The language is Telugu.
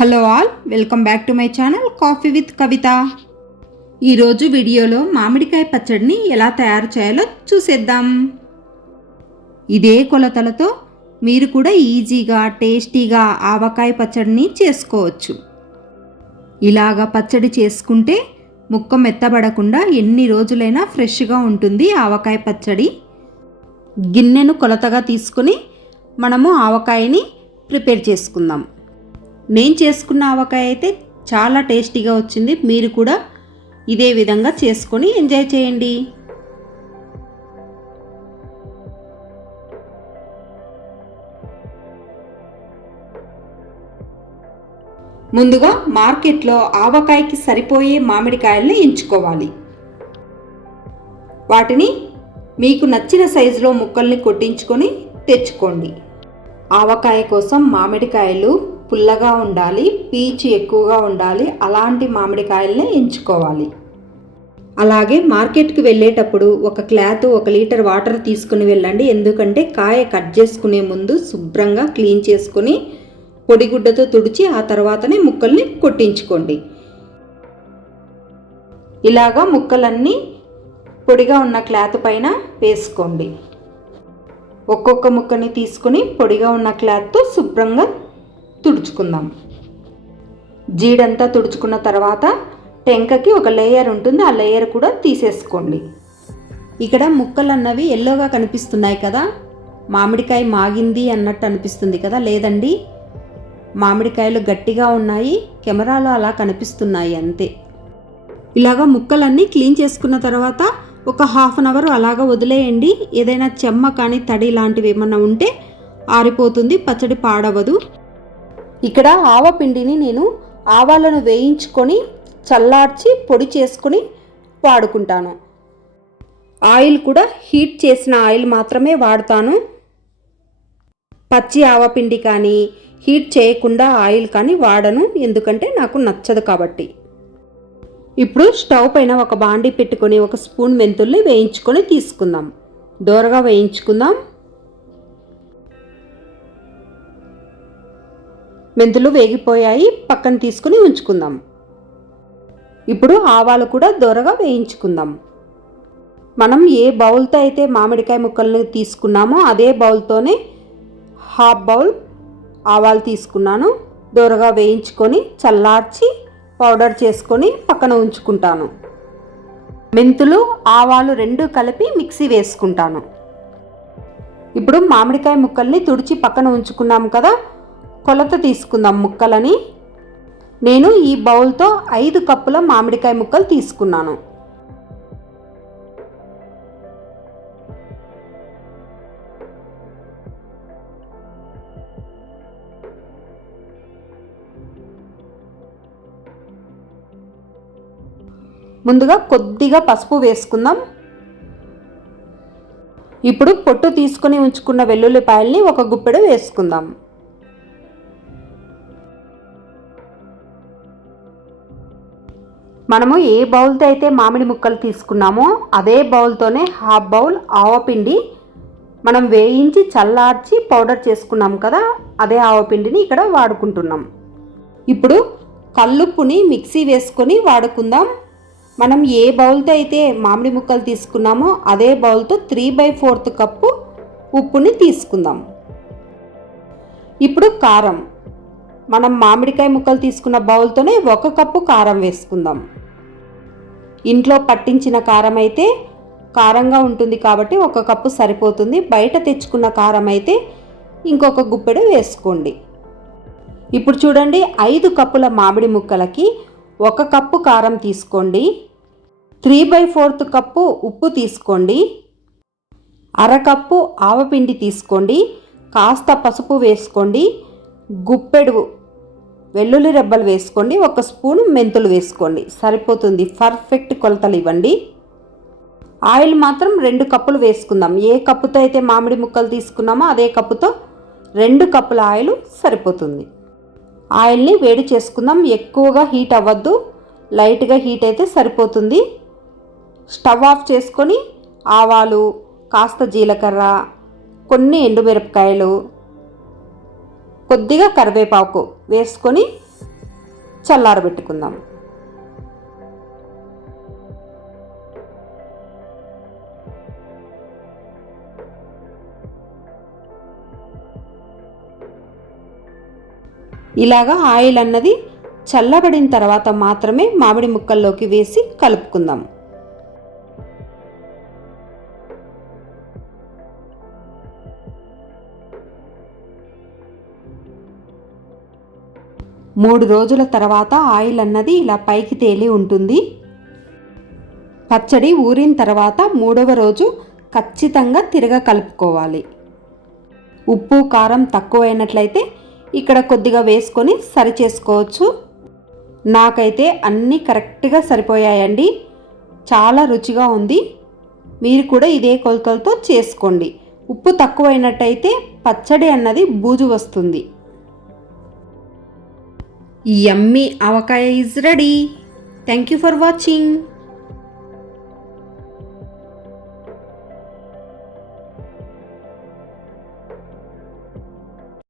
Hello all, welcome back to my channel coffee with Kavitha. ఈరోజు వీడియోలో మామిడికాయ పచ్చడిని ఎలా తయారు చేయాలో చూసేద్దాం. ఇదే కొలతలతో మీరు కూడా ఈజీగా టేస్టీగా ఆవకాయ పచ్చడిని చేసుకోవచ్చు. ఇలాగా పచ్చడి చేసుకుంటే ముక్క మెత్తబడకుండా ఎన్ని రోజులైనా ఫ్రెష్గా ఉంటుంది ఆవకాయ పచ్చడి. గిన్నెను కొలతగా తీసుకుని మనము ఆవకాయని ప్రిపేర్ చేసుకుందాం. నేను చేసుకున్న ఆవకాయ అయితే చాలా టేస్టీగా వచ్చింది. మీరు కూడా ఇదే విధంగా చేసుకొని ఎంజాయ్ చేయండి. ముందుగా మార్కెట్లో ఆవకాయకి సరిపోయే మామిడికాయలను ఎంచుకోవాలి. వాటిని మీకు నచ్చిన సైజులో ముక్కల్ని కొట్టించుకొని తెచ్చుకోండి. ఆవకాయ కోసం మామిడికాయలు పుల్లగా ఉండాలి, పీచు ఎక్కువగా ఉండాలి, అలాంటి మామిడికాయల్ని ఎంచుకోవాలి. అలాగే మార్కెట్కి వెళ్ళేటప్పుడు ఒక క్లాత్ 1 లీటర్ వాటర్ తీసుకుని వెళ్ళండి. ఎందుకంటే కాయ కట్ చేసుకునే ముందు శుభ్రంగా క్లీన్ చేసుకుని పొడిగుడ్డతో తుడిచి ఆ తర్వాతనే ముక్కల్ని కొట్టించుకోండి. ఇలాగా ముక్కలన్నీ పొడిగా ఉన్న క్లాత్ పైన వేసుకోండి. ఒక్కొక్క ముక్కని తీసుకుని పొడిగా ఉన్న క్లాత్తో శుభ్రంగా తుడుచుకుందాం. జీడంతా తుడుచుకున్న తర్వాత టెంకకి ఒక లేయర్ ఉంటుంది, ఆ లేయర్ కూడా తీసేసుకోండి. ఇక్కడ ముక్కలు అన్నవి ఎల్లోగా కనిపిస్తున్నాయి కదా, మామిడికాయ మాగింది అన్నట్టు అనిపిస్తుంది కదా. లేదండి, మామిడికాయలు గట్టిగా ఉన్నాయి, కెమెరాలో అలా కనిపిస్తున్నాయి అంతే. ఇలాగా ముక్కలన్నీ క్లీన్ చేసుకున్న తర్వాత ఒక ½ అన్ అవర్ అలాగా వదిలేయండి. ఏదైనా చెమ్మ కానీ తడి లాంటివి ఏమన్నా ఉంటే ఆరిపోతుంది, పచ్చడి పాడవదు. ఇక్కడ ఆవపిండిని నేను ఆవాలను వేయించుకొని చల్లార్చి పొడి చేసుకొని వాడుకుంటాను. ఆయిల్ కూడా హీట్ చేసిన ఆయిల్ మాత్రమే వాడతాను. పచ్చి ఆవపిండి కానీ హీట్ చేయకుండా ఆయిల్ కానీ వాడను, ఎందుకంటే నాకు నచ్చదు కాబట్టి. ఇప్పుడు స్టవ్ పైన ఒక బాండీ పెట్టుకొని 1 స్పూన్ మెంతుల్ని వేయించుకొని తీసుకుందాం. దోరగా వేయించుకుందాం. మెంతులు వేగిపోయాయి, పక్కన తీసుకుని ఉంచుకుందాం. ఇప్పుడు ఆవాలు కూడా దోరగా వేయించుకుందాం. మనం ఏ బౌల్తో అయితే మామిడికాయ ముక్కల్ని తీసుకున్నామో అదే బౌల్తోనే ½ బౌల్ ఆవాలు తీసుకున్నాను. దోరగా వేయించుకొని చల్లార్చి పౌడర్ చేసుకొని పక్కన ఉంచుకుంటాను. మెంతులు ఆవాలు 2 కలిపి మిక్సీ వేసుకుంటాను. ఇప్పుడు మామిడికాయ ముక్కల్ని తుడిచి పక్కన ఉంచుకున్నాము కదా, కొలత తీసుకుందాం ముక్కలని. నేను ఈ బౌల్తో 5 కప్పుల మామిడికాయ ముక్కలు తీసుకున్నాను. ముందుగా కొద్దిగా పసుపు వేసుకుందాం. ఇప్పుడు పొట్టు తీసుకొని ఉంచుకున్న వెల్లుల్లిపాయల్ని 1 గుప్పెడు వేసుకుందాం. మనము ఏ బౌల్తో అయితే మామిడి ముక్కలు తీసుకున్నామో అదే బౌల్తోనే ½ బౌల్ ఆవపిండి మనం వేయించి చల్లార్చి పౌడర్ చేసుకున్నాం కదా, అదే ఆవపిండిని ఇక్కడ వాడుకుంటున్నాం. ఇప్పుడు కల్లుప్పుని మిక్సీ వేసుకొని వాడుకుందాం. మనం ఏ బౌల్తో అయితే మామిడి ముక్కలు తీసుకున్నామో అదే బౌల్తో 3/4 కప్పు ఉప్పుని తీసుకుందాం. ఇప్పుడు కారం, మనం మామిడికాయ ముక్కలు తీసుకున్న బౌల్తోనే 1 కప్పు కారం వేసుకుందాం. ఇంట్లో పట్టించిన కారం అయితే కారంగా ఉంటుంది కాబట్టి 1 కప్పు సరిపోతుంది. బయట తెచ్చుకున్న కారం అయితే ఇంకొక గుప్పెడు వేసుకోండి. ఇప్పుడు చూడండి, 5 కప్పుల మామిడి ముక్కలకి 1 కప్పు కారం తీసుకోండి. 3/4 కప్పు ఉప్పు తీసుకోండి. అరకప్పు ఆవపిండి తీసుకోండి. కాస్త పసుపు వేసుకోండి. గుప్పెడు వెల్లుల్లి రెబ్బలు వేసుకోండి. 1 స్పూన్ మెంతులు వేసుకోండి, సరిపోతుంది. పర్ఫెక్ట్ కొలతలు ఇవ్వండి. ఆయిల్ మాత్రం 2 కప్పులు వేసుకుందాం. ఏ కప్పుతో అయితే మామిడి ముక్కలు తీసుకున్నామో అదే కప్పుతో 2 కప్పుల ఆయిల్ సరిపోతుంది. ఆయిల్ని వేడి చేసుకుందాం. ఎక్కువగా హీట్ అవ్వద్దు, లైట్గా హీట్ అయితే సరిపోతుంది. స్టవ్ ఆఫ్ చేసుకొని ఆవాలు, కాస్త జీలకర్ర, కొన్ని ఎండుమిరపకాయలు, కొద్దిగా కరివేపాకు వేసుకొని చల్లారబెట్టుకుందాం. ఇలాగా ఆయిల్ అన్నది చల్లబడిన తర్వాత మాత్రమే మామిడి ముక్కల్లోకి వేసి కలుపుకుందాం. మూడు రోజుల తర్వాత ఆయిల్ అన్నది ఇలా పైకి తేలి ఉంటుంది. పచ్చడి ఊరిన తర్వాత మూడవ రోజు ఖచ్చితంగా కలుపుకోవాలి. ఉప్పు కారం తక్కువైనట్లయితే ఇక్కడ కొద్దిగా వేసుకొని సరి చేసుకోవచ్చు. నాకైతే అన్నీ కరెక్ట్గా సరిపోయాయండి. చాలా రుచిగా ఉంది. మీరు కూడా ఇదే కొలతలతో చేసుకోండి. ఉప్పు తక్కువైనట్టయితే పచ్చడి అన్నది బూజు వస్తుంది. Yummy avakaya is ready. Thank you for watching.